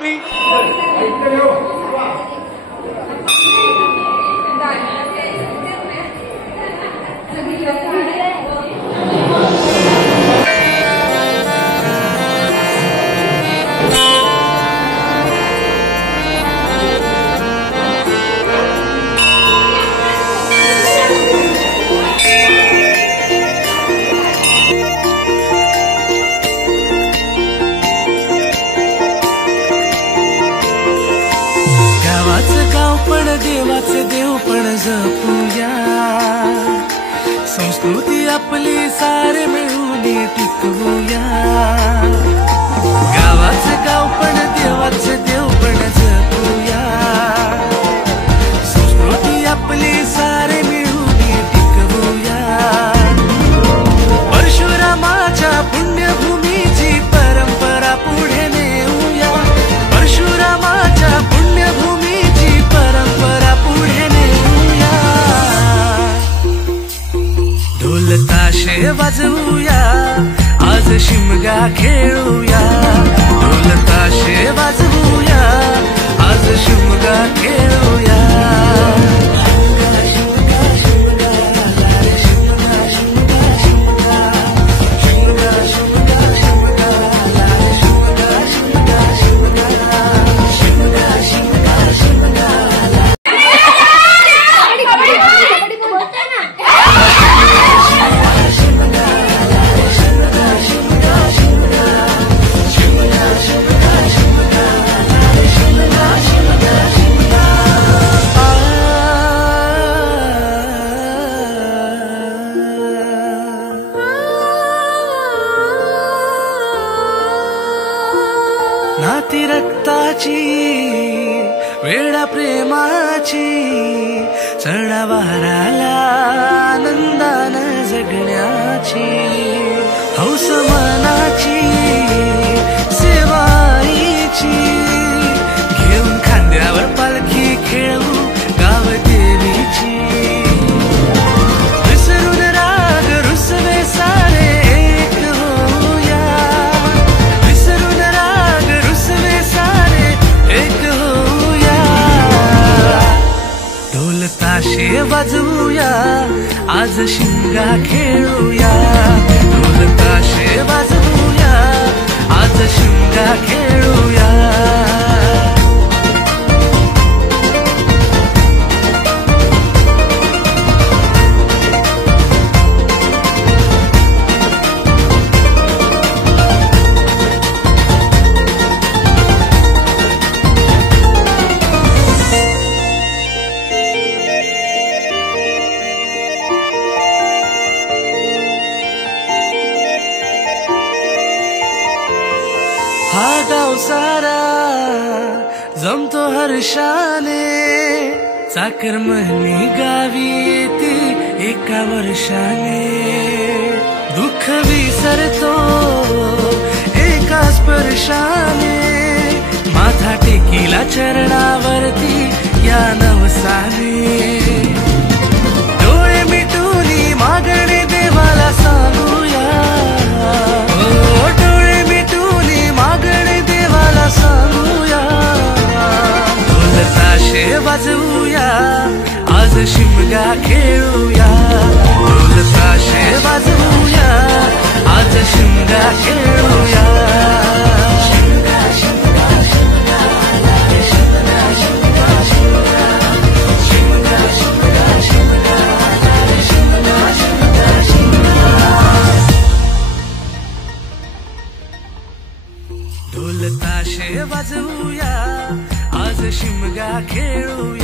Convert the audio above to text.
वारी। देवाचे देव पण जपूया, संस्कृती आपली सारे मिळून टिकवूया। गावाचे गाव पण देवाचे देव पण जपूया, संस्कृती आपली सारे मिळून टिकवूया। परशुरामाच्या पुण्यभूमीची परंपरा पुढे नेऊया, परशुरामाच्या पुण्यभूमीची परंपरा पुढे नेऊया। ढोल ताशे वाजवूया, आज शिमगा खेळूया। ढोल ताशे वाजवूया, आज शिमगा खेळूया। नाती रक्ताची वेळा प्रेमाची, सणावाराला आनंदानं जगण्याची, हौस मनाची सेवाईची, घेऊन खांद्यावर पालखी खेळू गाव देवीची। विसरून राग रुसवे सारे एक होऊया, विसरून राग रुसवे सारे एक होऊया। ढोल ताशे वाजवूया, आज शिमगा खेळूया। ढोल ताशे वाजवूया, आज शिमगा खेळूया। हा गाव सारा जमतो हर्षाने, चाकर म्हणी गावी येते एका वर्षाने। दुःख विसरतो एका स्पर्शाने, माथा टेकीला चरणावरती या नवसाने। डोळे मिटून मागणे देवाला सांगूया, डोळे मिटून मागणे देवाला सांगूया। ढोल ताशे वाजवूया, आज शिमगा खेळूया। ढोल ताशे वाजवूया, आज शिमगा खेळूया। ढोल ताशे वाजवूया, आज शिमगा खेळूया।